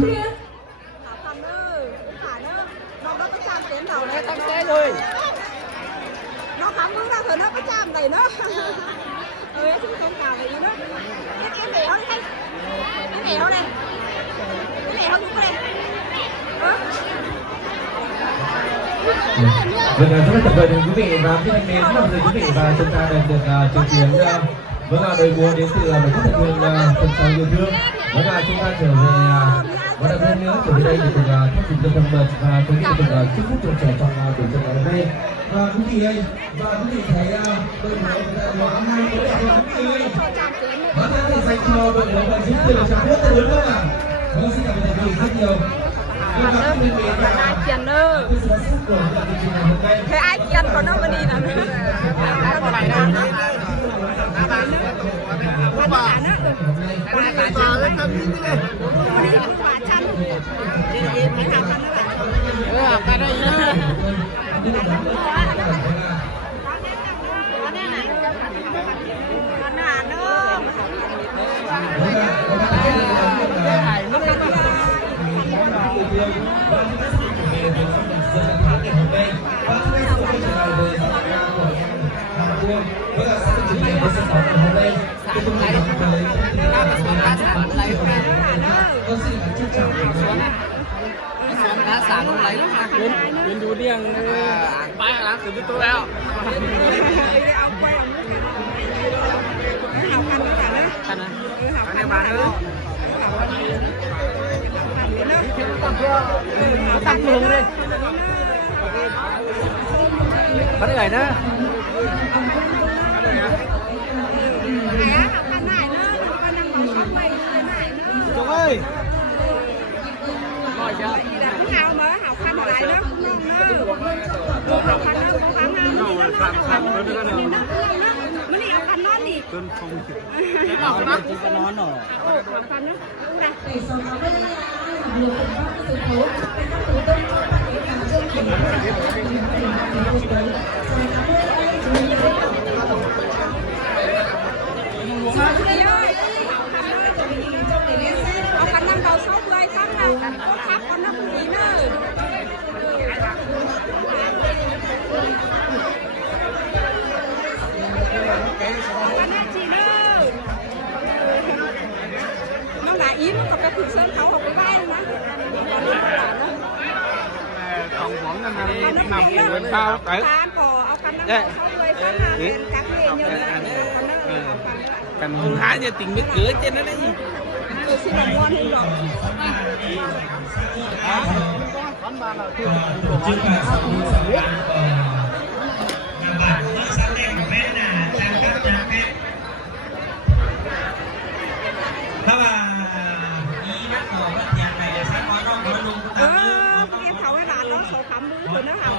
เนอร์ขาเนอร์น้องประจำเต็นท์เราเลยตั้งใจเลย nó khám bước ra rồi nó có chạm này nó chúng không cào này nó cái mèo này cái mèo này cái mèo không đây Vâng, rất là tuyệt vời quý vị và quý anh em rất là quý vị và chúng ta được chứng kiến vâng đời múa đến từ một các thành viên phần sau yêu thương. Vâng chúng ta trở về và đặc biệt nữa trở về đây để cùng thắp trình tâm mật và quý vị cùng chúc phúc cho trẻ trong buổi trận ngày hôm nay. Và quý vị ơi, và quý vị thấy đội múa năm nay có đẹp không quý vị ơi? Vâng, thì dành cho đội múa và chính quyền tràng rất là lớn không ạ? Vâng, xin cảm ơn quý vị rất nhiều. thế ai kiên còn nó đi nào nữa đã xả không lấy đến đủ điên bay là từ tôi leo ông quay ông học khăn nữa cả nữa học khăn bà nữa tập mường đi bắt cái này nữa Trung ơi ngồi chưa nào mà học khăn lại đó học khăn nó cố gắng nào mới đi học khăn nó đi cơn không học nó chỉ có nó nọ học khăn nó học khăn năm đầu 60 khăn nào có khắp con nó cũng gì nữa nó là ý nó còn cái thực sân khấu học cái vai nữa còn vẫn nằm bên bao cỡ cần hung hãn cho tình biết cửa trên nó đấy xin làm ngon hơn rồi em thầu cái bạn đó số khám mũi của nó học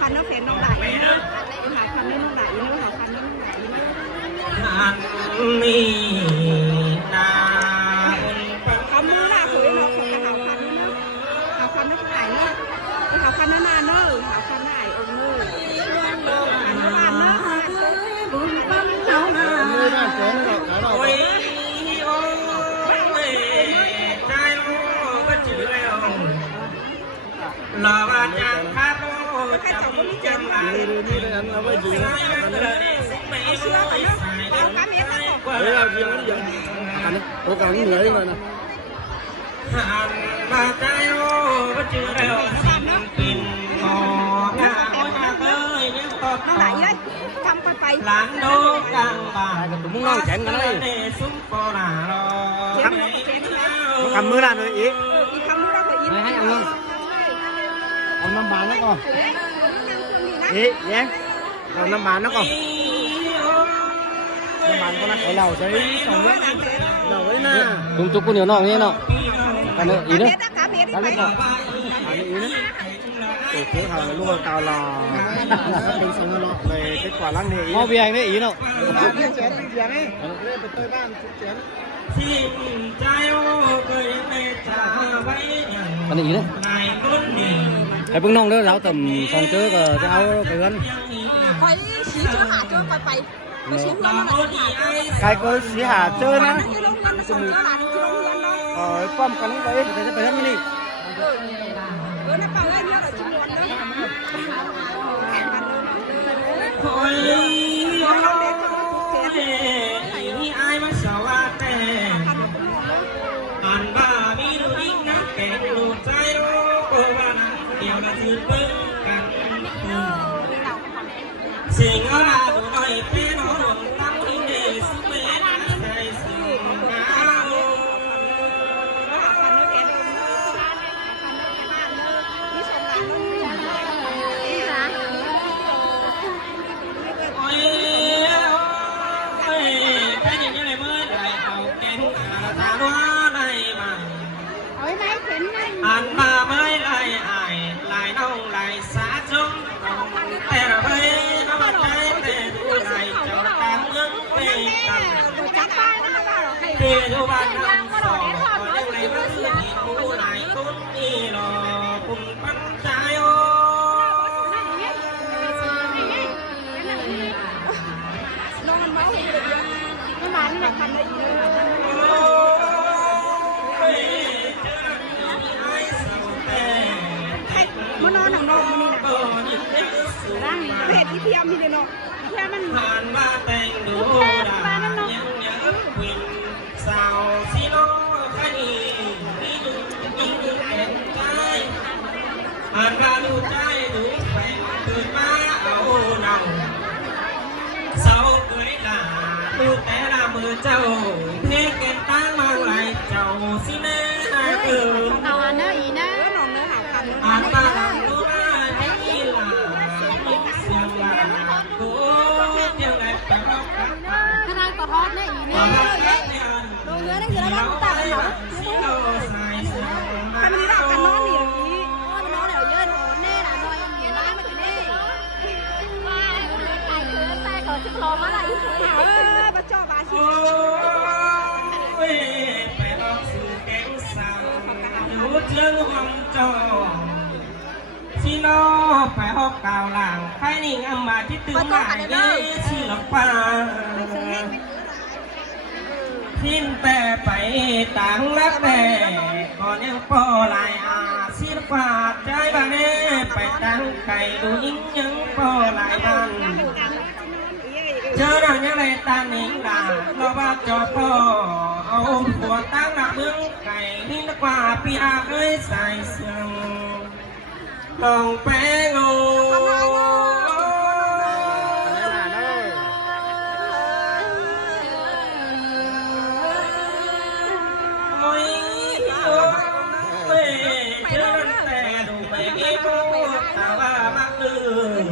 khăn nó phèn nông đại nữa học khăn nó nông đại nữa học khăn nó khám mũi là khối nó không cái học khăn nó phải nữa học khăn nó nàn nữa học khăn nó ải ống nữa nó nàn nữa là ba chàng hát cái chồng có biết chân là xưa phải nó có cá miếng đó đấy là gì nó giận có cả những người mà nè ba trai ô có chữ đều tình mò nó lại đấy trong con tay lãng đô càng bà tụi muốn ngon chén cái này nó cầm mưa ra rồi ý hay ăn luôn ông năm bàn nó còn ý nhé rồi năm bàn nó còn năm bàn con nó lầu đấy còn nữa lầu đấy nè cùng chúc con nhiều nọ nghe nọ cái nữa ý nữa cái nữa còn cái ý nữa để thế hả luôn cào lò mình xong nó về kết quả lăng này ngon vì anh đấy ý nào cái này ý đấy cái bưng nông đó giáo tầm phòng trước giáo cái gân phải xí chỗ hạ chỗ phải ใครก็สีหาเจอนะ ที่โรงเรียนมันส่งหลานที่โรงเรียนเนาะ ป้อมกันไปไปทำนี่ น่าเป่าเลยเนี่ยเราชิมวนเนาะแข่งกันเลย โอ้ยนี่อายมาสวัสดีอันบ้ามีดูดิ้งนักแข่งดูใจรู้ว่านักเดียวนักยืนเบิ้งกันสิ่งอะไรดูหน่อยเป็นหนุ่มตั้งที่เดสุเมนัสใจสิ่งงามโอ้ยโอ้ยแค่ยังไงเมื่อไรเอาแกงตาล้วนในมา อันมาไม่ไล่อายไล่น้องไล่สาจงแต่เราไม่น้องใจแต่ดูไล่เจ้าตาเมืองไปกันเดี๋ยววันนั้นสองคนยังไล่มาเสียที่ผู้ไล่คนนี้รอคุณปัญญาโยนอนเมาเลยไม่มานี่แหละคันเลยอีเลยมานอนหนังนอกมันนี่นะร่างนี้เพศที่เทียมนี่เนาะแค่มัน ผ่านมาแต่งดูดายังวินสาวสิโลคดีมีดูยิ่งดูแข็งใจผ่านมาดูใจดูแฝงตื่นมาเอาเนาเศร้าเกยด่าดูแต่ละมือเจ้าเพศเก็บตั้งมาไหลเจ้าสิแน่เกิน เอาอันเนออีนะนอนเนื้อหาคัน อ่านมาดูมาให้กีฬาเสียงลาดูเพียงไรแต่รอบกัน ขนาดกอดทอดเนี่ยอีนี่ลงเนื้อได้คือแล้วมันตาเหรอทำนี้เรากันนอนนี่อย่างนี้นอนเดี๋ยวเยอะนอนแน่ละนอนอย่างนี้ร้านมันอยู่นี่แต่เขาจะรอมาละมาจ่อบาชี ไปออกสู่แก๊งสาวอยู่เชิงห้องจอสิโนไปออกกาวหลังใครนิ่งอำมาที่ตื่นมาเย่ศิลปะทิ้นแต่ไปต่างรักแต่ก่อนยังปอลายอาศิลปะใจบ้านเน่ไปตั้งไก่ดูยิ่งยังปอลายบ้านเจอเรายังไรตาหนิงด่าเราบ้าจอพ่อเอาหัวตั้งหน้าเมืองไก่นี่นักว่าพี่อาเอ้ยใส่เสื่อมลองแป้งโอ้ยเจอแต่ดูไปเอโก้แต่ว่ามักลืม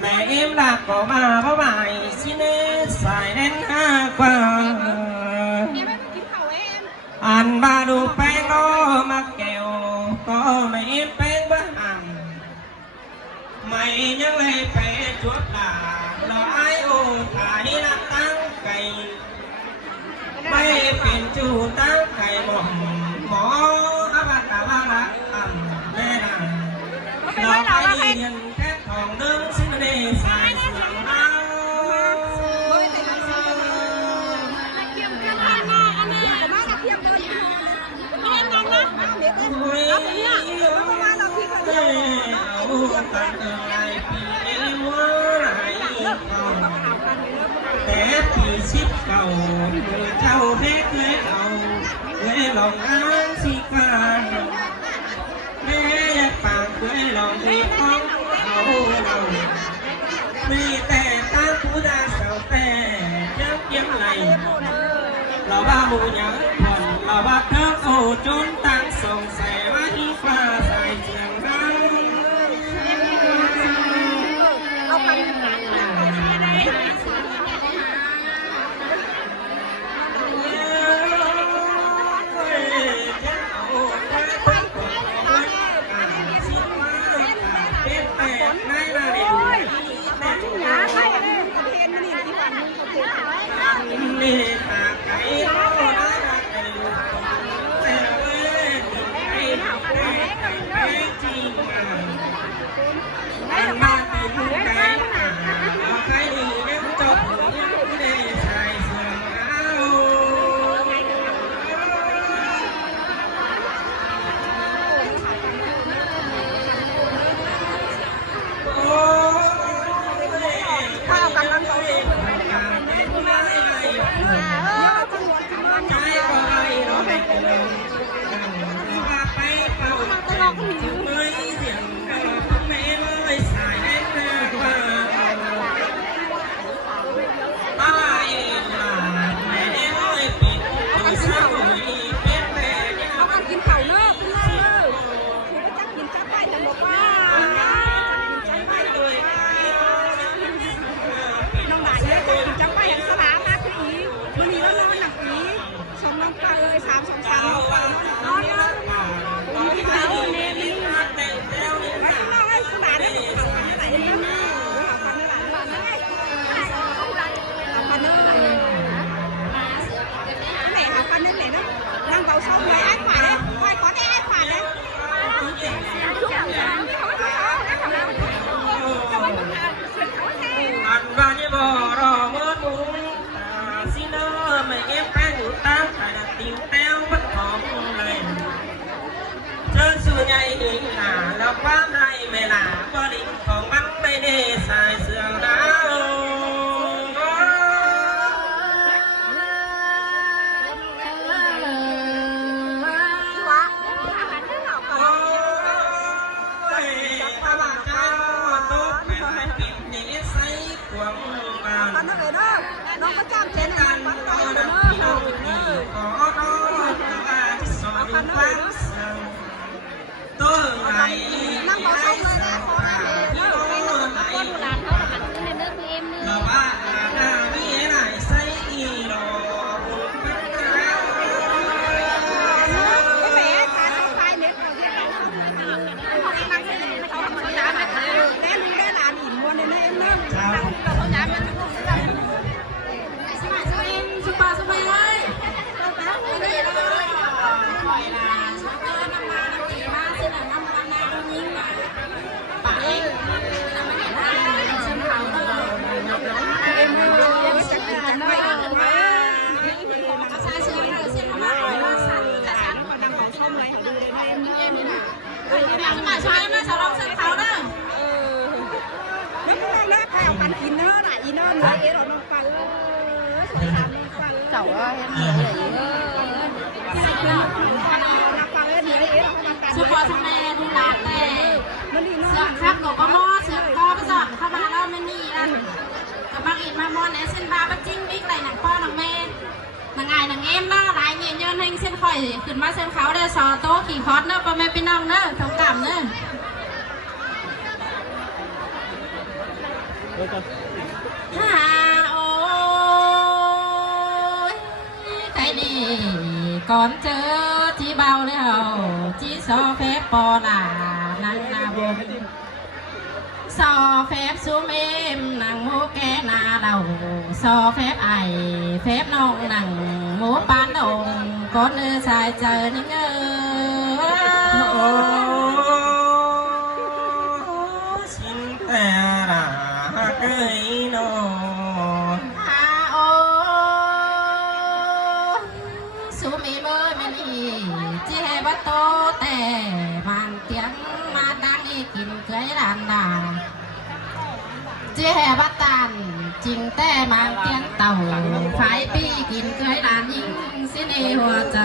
แม่เอ็มหลักก็มาเพราะไม่สิเนสายเล่นห้ากว่าอันมาดูแป้งโอมาแก้วก็ไม่เอ็มแป้งบ้านไม่ยังเลยไปจวบหลาเราไอโอถ่ายนักตั้งไก่ไม่เป็นจูตั้งไก่หมอหมออาบัตตาบาระอันแม่นางเราไปเรียนแค่ทองเดิมสิมาเดสายเสียงเราแต่ปีชิดเก่าเมื่อเจ้าเพชรเลยเอาเลยลองอ้างสิการแม่ปากเลยลองดีท้องเอาเรามีแต่ตั้งผู้ดาเสาแต่เจ้าเยี่ยมไหลเราบ้ามูยังผ่อนเราบ้าเทิงโอ้จนตั้งส่งใส่ว่าที่ฟ้าใส่เชียงรังเอาไปนี่ตาไก่โอ้รักไก่ลูกแต่เว้ยไก่ไก่จริงอ่ะอันมาเป็นไก่เอาไก่ดีนะ เหนื่อยเอ๋เราน้องฟันสงสารน้องฟันเจ้าว่าเห็นเหนื่อยเอ๋นักฟังเหนื่อยเอ๋เราเข้ามากัน สุขพ่อสุขแม่ลูกหลานแต่ มันนี่น้อง เสือกครับหลวงพ่อเสือกพ่อไปสอนเข้ามาแล้วไม่มีนั่นกับบางอีกมามอนแอเส้นบาบัจิ้งบิ๊กไหลหนังพ่อหนังแม่หนังไงหนังเอ็มเนาะหลายเงี้ยย้อนให้เส้นข่อยขึ้นมาเส้นเขาได้สอโต๊ะขี่คอสเนาะพ่อแม่พี่น้องเนาะทำกรรมเนาะฮ่าโอ้ยใครดีก่อนเจอที่เบาแล้วจีซอเฟปอลานังนาบมซอเฟบซูมเอ็มนังหมูแกนาเราซอเฟบไอเฟบน้องนังหมูปานดงก้นเนื้อชายเจอนิ่งสินแต่ละเกยโน ฮาโอซูมีเบอร์ไม่ดีจีเฮบัตโตแต่มันเตียงมาตั้งอีกินเกยลานดาจีเฮบัตตันจริงแต่มันเตียงเต่าไฟปีกินเกยลานยิงสินเอหัวใจ